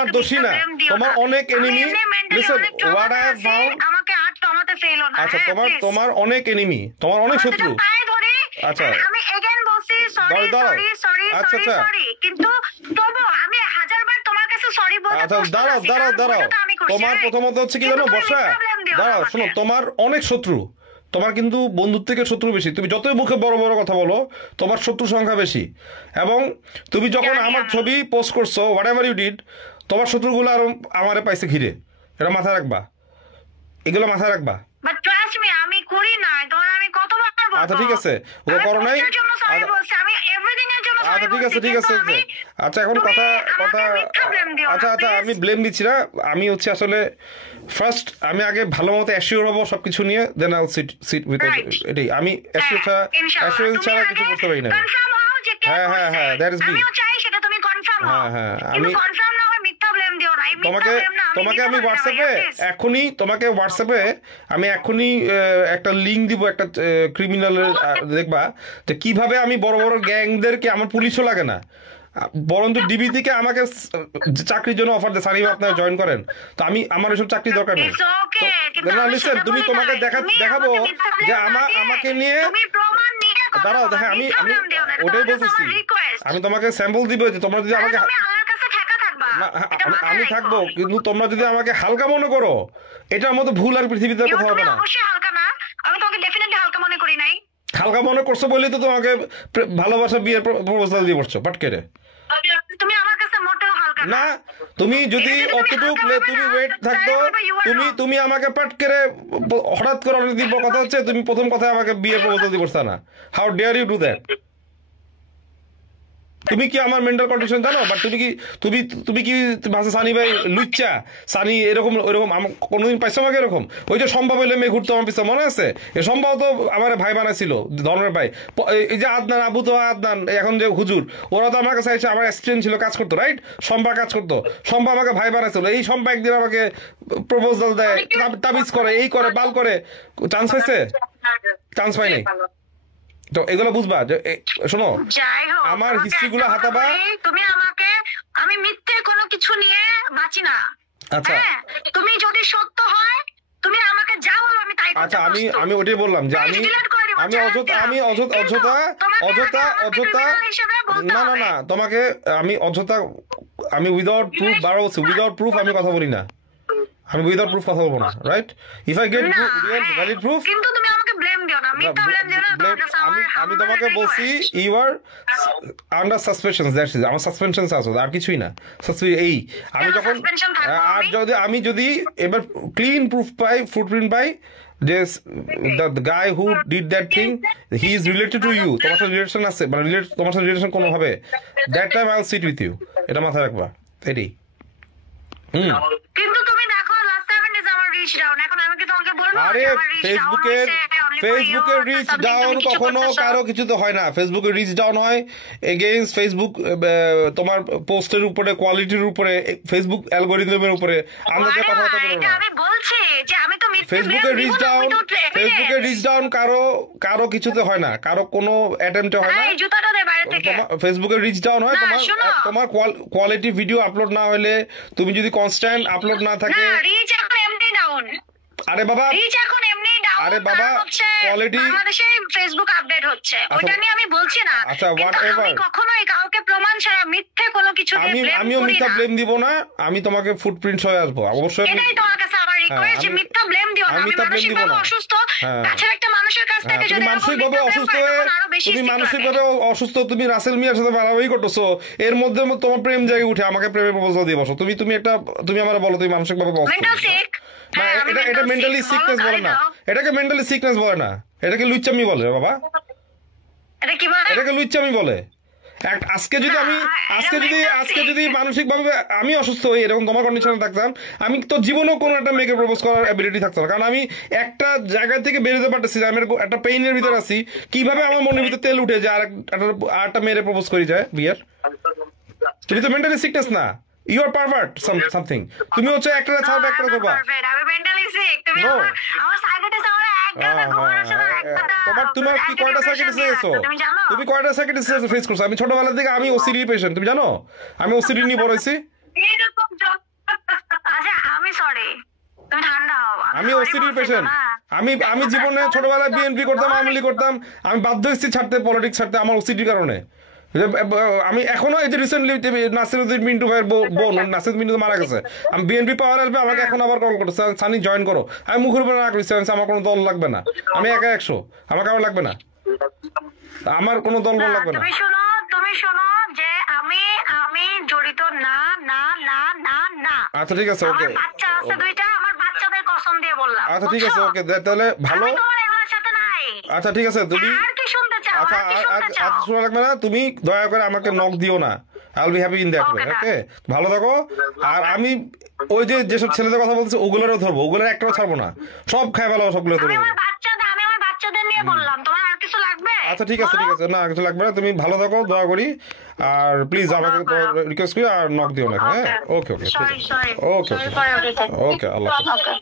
তোমার দোষী না, তোমার অনেক enemy. Listen what I have found, আমাকে আর টমাতে ফেলো না। আচ্ছা তোমার অনেক এনিমি, তোমার অনেক শত্রু। আচ্ছা আমি এগেইন বলছি সরি সরি সরি সরি, কিন্তু তবু আমি হাজারবার তোমার কাছে সরি বলতে। আচ্ছা দাঁড়াও, তোমার প্রথমত হচ্ছে কি জানো বর্ষা, দাঁড়াও শোনো, তোমার অনেক শত্রু, তোমার কিন্তু বন্ধুর থেকে শত্রু বেশি। তুমি যতই মুখে বড় বড় কথা বলো, তোমার শত্রু সংখ্যা বেশি। এবং তুমি যখন আমার ছবি পোস্ট করছো, হোয়াট এভার ইউ ডিড, তোমার শত্রুগুলো আরো আমারে পাইছে ঘিরে। এটা মাথায় রাখবা, এগুলো মাথায় রাখবা। বাট ট্রাস্ট মি, আমি করি না। তোমার আমি কতবার বলবো? আচ্ছা ঠিক আছে, ও করো নাই। আমি এভরিথিং এর জন্য সরি বলছি। আচ্ছা ঠিক আছে। আচ্ছা এখন কথা আচ্ছা আমি ব্লেম দিচ্ছি না, আমি হচ্ছে আসলে ফার্স্ট আমি আগে ভালো মতো অ্যাসিওর হবো সবকিছু নিয়ে, then I will sit with এটাই। আমি অ্যাসিওরেন্স ছাড়া কিছু করতে পারি না। হ্যাঁ দ্যাট ইজ মি। আমিও চাই সেটা তুমি কনফার্ম হও। হ্যাঁ আমি কনফার্ম না হয় মিথ্যা ব্লেম দিও না। তোমাকে আমি হোয়াটসঅ্যাপে আমি এখনই একটা লিঙ্ক দিব, একটা ক্রিমিনালের, দেখবা যে কিভাবে আমি বড় বড় গ্যাংদেরকে, আমার পুলিশও লাগে না, বরঞ্চ ডিবি থেকে আমাকে চাকরির জন্য অফার দেয়, সানি আপনারা জয়েন করেন। তো আমার এসব চাকরি দরকার নেই। লিসেন, তোমাকে দেখাবো যে আমাকে নিয়ে দাঁড়াও। হ্যাঁ আমি ওটাই বলতেছি, আমি তোমাকে স্যাম্পল দিব যে তোমরা যদি আমাকে, আমি থাকবো, কিন্তু তোমরা যদি আমাকে হালকা মনে করো, এটার মতো ভুল আর পৃথিবীতে কোথাও হবে না। হালকা মনে করছো বলেই তো তোমাকে ভালোবাসা বিয়ের প্রপোজাল দিয়ে পড়ছো পাটকেরে। না, তুমি যদি অতটুকু তুমি ওয়েট থাকতো, তুমি আমাকে পাটকেরে হঠাৎ করে অনেক দিব। কথা হচ্ছে তুমি প্রথম কথায় আমাকে বিয়ের প্রপোজাল দিয়ে পড়ছো না। How dare you do that? তুমি কি আমার মেন্টাল কন্ডিশন জানো? বাট তুমি কি ভাষা সানি ভাই লুচ্চা সানি এরকম কোনোদিন পাইছো আমাকে এরকম? ওই যে সম্ভব হইলে মেয়ে ঘুরতো আমার পিছনে, মনে আছে? এ সম্ভব তো আমার ভাই বানাইছিল, ধর্মের ভাই। এই যে আদনান, আবু তো আদনান, এখন যে হুজুর, ওরা তো আমার কাছে আমার এক্সপিরিয়েন্স ছিল, কাজ করতো, রাইট? সম্ভা কাজ করতো, সম্ভা আমাকে ভাই বানাইছিল। এই সম্ভা একদিন আমাকে প্রপোজাল দেয়, তাবিজ করে, এই করে, বাল করে। চান্স পাইছে? চান্স পাইনি। তো এগুলো বুঝবা যে শোনো, আমার হিস্ট্রি গুলো হাতাবা। তুমি আমাকে, আমি মিথ্যে কোনো কিছু নিয়ে বাঁচি না। আচ্ছা তুমি যদি সত্য হয় তুমি আমাকে যা বলো আমি তাই করতে। আচ্ছা আমি ওটাই বললাম যে আমি অযথা না তোমাকে আমি অযথা, আমি উইদাউট প্রুফ আমি কথা বলি না। আমি উইদাউট প্রুফ কথা বলবো না, right? If I get valid proof. কিন্তু তুমি আমাকে ব্লেম দিও না, মিথ্যা ব্লেম দিও না। আমি তোমাকে বলছি you are under suspension, that's it. আমার সাসপেনশন আছে, আর কিছুই না। এই আমি যখন আমি যদি এবার ক্লিন প্রুফ পাই, ফুটপ্রিন্ট পাই, যে the guy who did that thing, he is related to you, তোমার সাথে রিলেশন আছে, মানে তোমার সাথে রিলেশন কোনো ভাবে, that time I will sit with you। এটা মাথায় রাখবা, এটাই। কিন্তু তুমি দেখো লাস্ট 7 days আমার রিচ ডাউন, এখন আমি কি তোমাকে বলবো? আরে ফেসবুকের রিচ ডাউন কখনো কারো কিছু তো হয় না। ফেসবুকের রিচ ডাউন হয় এগেইনস্ট ফেসবুক, তোমার পোস্টের উপরে, কোয়ালিটির উপরে, ফেসবুক অ্যালগরিদমের উপরে। আমরা যে কথাবার্তা বলবো না, আমি বলছি যে আমি তো ফেসবুকের রিচ ডাউন কারো কিছুতে হয় না, কারো কোনো অ্যাটেম্পটে হয় না। ফেসবুকের রিচ ডাউন হয় তোমার কোয়ালিটি ভিডিও আপলোড না হলে, তুমি যদি কনস্ট্যান্ট আপলোড না থাকে। আরে বাবা কোয়ালিটি বাংলাদেশে ফেসবুক আপডেট হচ্ছে, ওটা নিয়ে আমি বলছি না। আচ্ছা হোয়াটএভার, আমি কখনোই কাউকে প্রমাণ ছাড়া মিথ্যে কোনো কিছু দিয়ে ব্লেম করি না। আমিও মিথ্যা ব্লেম দিব না, আমি তোমাকে ফুটপ্রিন্টস হয়ে আসবো অবশ্যই। এটাই তোমার কাছে আমার রিকোয়েস্ট, যে মিথ্যা ব্লেম দিও না। আমি মানসিকভাবে অসুস্থ, তাছাড়া একটা মানুষের কাছ থেকে যদি মানসিকভাবে অসুস্থ তুমি রাসেল মিয়ার সাথে বাড়াবাড়ি করতেছো, এর মধ্যে তোমার প্রেম জায়গায় উঠে আমাকে প্রেমের প্রপোজাল দিয়ে বসো। তুমি আমার বলো তুমি মানসিকভাবে অসুস্থ। এটা মেন্টালি সিকনেস বলে না, এটাকে মেন্টালি সিকনেস বলে না, এটাকে লুচ্চামি বলে বাবা, এটাকে লুচ্চামি বলে। আজকে যদি মানসিকভাবে আমি অসুস্থ হই, এরকম তোমার কন্ডিশনে থাকতাম, আমি তো জীবনেও কোনো একটা মেয়েকে প্রপোজ করার অ্যাবিলিটি থাকতো না। কারণ আমি একটা জায়গা থেকে বেরোতে পারতেছি না, আমি একটা পেইনের ভিতরে আছি। কিভাবে আমার মনের ভিতরে তেল উঠে যায় আর একটা মেয়েরে প্রপোজ করি যায় বিয়ের? তুমি তো মেন্টালি সিকনেস না, ইউ আর পারভার্ট সামথিং। তুমি হচ্ছে একটা ছাড়বে একটা করবা। তোমার কি কয়টা সাইকিয়াট্রিস্ট গেছো? তুমি কয়টা সাইকিয়াট্রিস্ট ফেস করছো? আমি ছোটবেলা থেকে আমি ওসিডি পেশেন্ট, তুমি জানো? আমি ওসিডি নিয়ে বড় হয়েছি। আমি ওসিডির পেশেন্ট। আমি জীবনে ছোটবেলায় বিএনপি করতাম, আওয়ামী লীগ করতাম, আমি বাধ্য হচ্ছি ছাড়তে, পলিটিক্স ছাড়তে আমার ওসিডির কারণে। আমি এখনো এই যে রিসেন্টলি নাসিরউদ্দিন মিন্টু ভাইয়ের বোন নাসির মিন্টু মারা গেছে, আমি বিএনপি পাওয়ার আসবে আমাকে এখন আবার কল করতে সানি জয়েন করো, আমি মুখের উপরে না করেছি আমার কোনো দল লাগবে না, আমি একা 100, আমাকে আমার লাগবে না, আমার কোনো দল লাগবে না। তুমি শোনো যে আমি জড়িত না না না না না। আচ্ছা ঠিক আছে, ওকে, বাচ্চা আছে 2টা, আমার বাচ্চাদের কসম দিয়ে বললাম। আচ্ছা ঠিক আছে, ওকে, তাহলে ভালো। আচ্ছা ঠিক আছে, তুমি আচ্ছা আজ শোনা লাগবে না, তুমি দয়া করে আমাকে নক দিও না, I will be happy in that way. Okay, ভালো থাকো। আর আমি ওই যে যেসব ছেলেদের কথা বলতেছি ওগুলোরও ধরবো, ওগুলোর একটাও ছাড়বো না, সব খাই ভালো, সবগুলো ধরবো। আচ্ছা ঠিক আছে, ঠিক আছে, না কিছু লাগবে না, তুমি ভালো থাকো, দয়া করি। আর প্লিজ আমাকে রিকোয়েস্ট করি আর নক দিও না। হ্যাঁ, ওকে ওকে, ওকে ওকে, আল্লাহ হাফেজ।